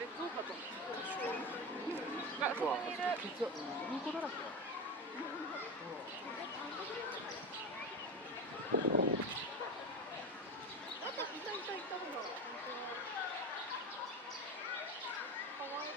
れどうかと思って。あ、そこにいる。うんこだらけだ。あ、いたいたいたんだ。かわいい。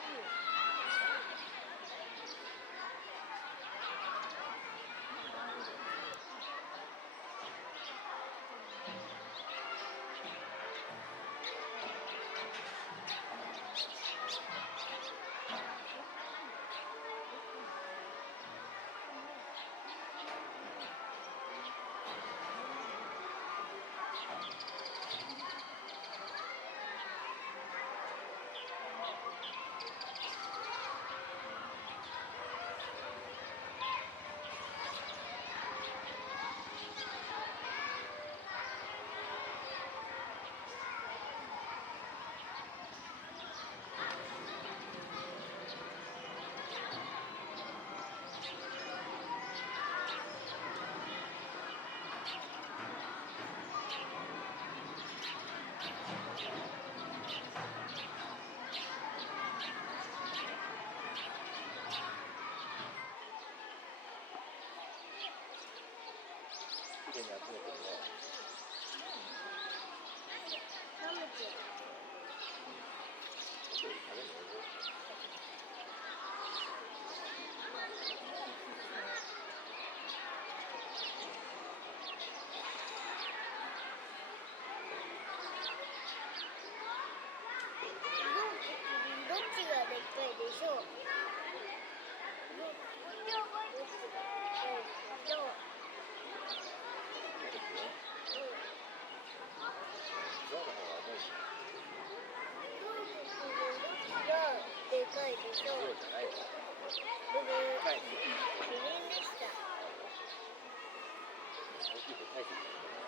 綺麗に集めてるね。舐めてる。食べるのよ。どっちがでっかいでしょう。象の方が重いし。でかいでしょう。象じゃないわ。キリンでした。大きいと大切だよ。